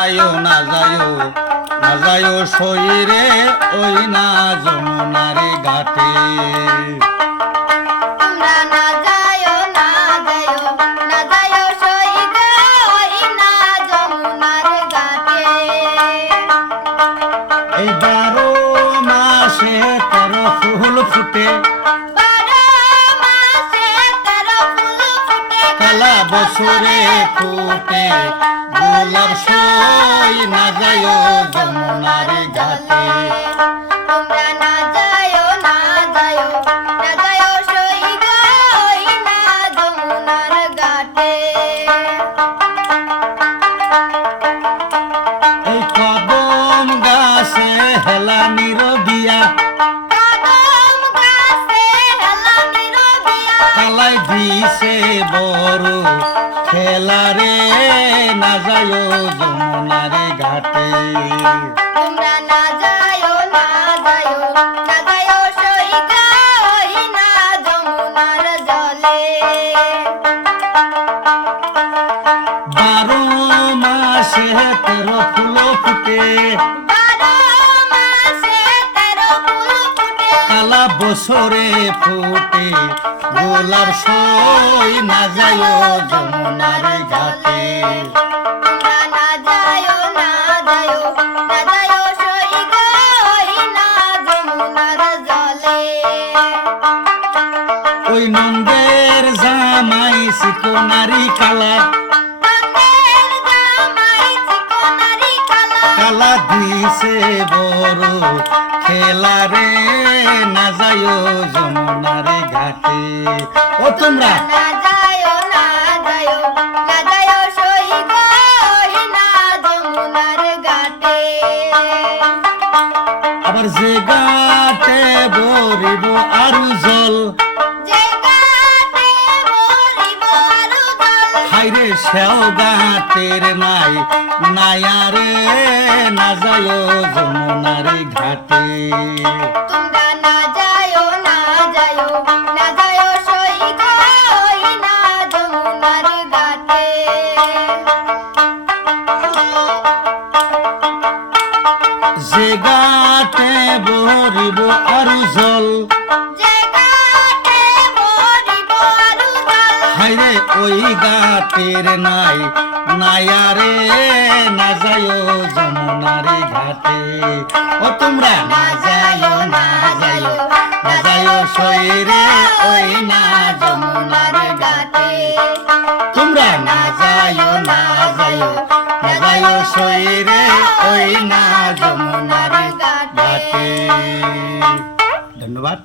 যায়ও না যায়ও না যায়ও সই গো ওই না যমুনার ঘাটে। এই বারো মাসে তেরো ফুল ফুটে। কালা বছরে ফুটে। গোলাপ না যায়ো যমুনারে ঘাটে। তোমরা না যায়ও না যায়ও না যায়ও সই গো না যমুনার ঘাটে। এই কদম গাছে হেলানির বিয়া কদম গাছে হেলা নিরবিয়া। কালাই দিছে বড় খেলারে না যায়ও যমুনারে ঘাটে। তোমরা না যায়ও না যমুনার জলে। বারো মাসে তেরো ফুল ফুটে। বছরে ফুটে গোলাপ সই না যায়ও যমুনারে ঘাটে। ওই নন্দের জামাই সিকোনারি কালা কালা দিছে বড় খেলা রে না যায়ও যমুনারে ঘাটে। ও তোমরা। আবার যে গাটে বরিব আরু জল। যে গাটের নাই নায়ারে না যায়ও যমুনারে ঘাটে। তোমরা না সই যমুনার ঘাটে। যে গাটে বরিব আরু জল যে দল হাইরে ওই গাটের নাই। নায়ারে না যায়ও যমুনারে ঘাটে। ও তোমরা না যায়ও না যায়ও না যায়ও সইরে ওই না যমুনারে ঘাটে। তোমরা না যায়ও না যায়ও না যায়ও সইরে ওই না যমুনারে ঘাটে। ধন্যবাদ।